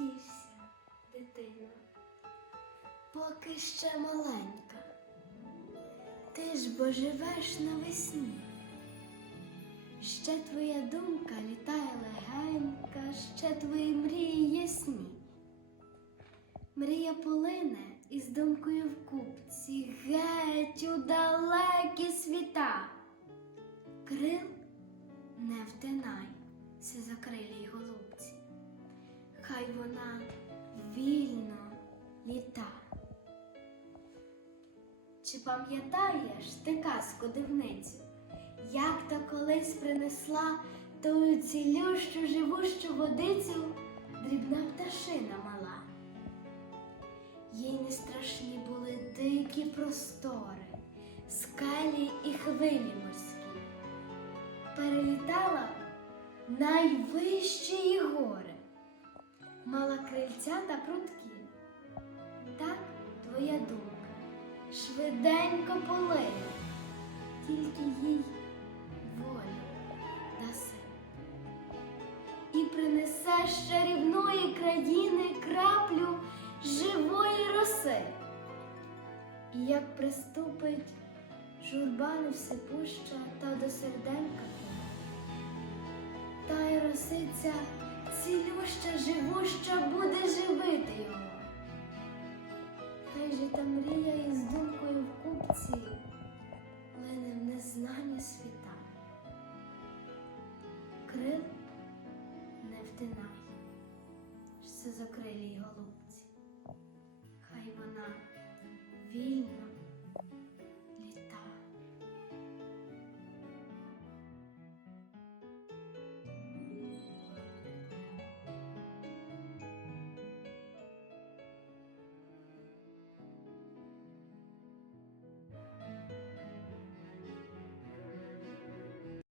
тішся, дитино, поки ще маленька. Ти ж бо живеш навесні. Ще твоя думка літає легенька, ще твої мрії ясні. Мрія полине із думкою в купці, геть у далекі світа. Крил не втинай, сизокрилій голубці, хай вона вільно літа. Чи пам'ятаєш ти казку дивницю, як та колись принесла тою цілющу живущу водицю дрібна пташина мала? Їй не страшні були дикі простори, скелі і хвилі морські. Перелітала найвищі гори, мала крильця та прутки. Так твоя думка швиденько полине, тільки їй волю даси. І принесе з чарівної країни краплю живої роси. І як приступить журба невсипуща та до серденька, та й росиця живу, що буде живити його. Хай же та мрія із думкою в купці лине в незнані світа. Крил не втинай, все закрилій голубці. Хай вона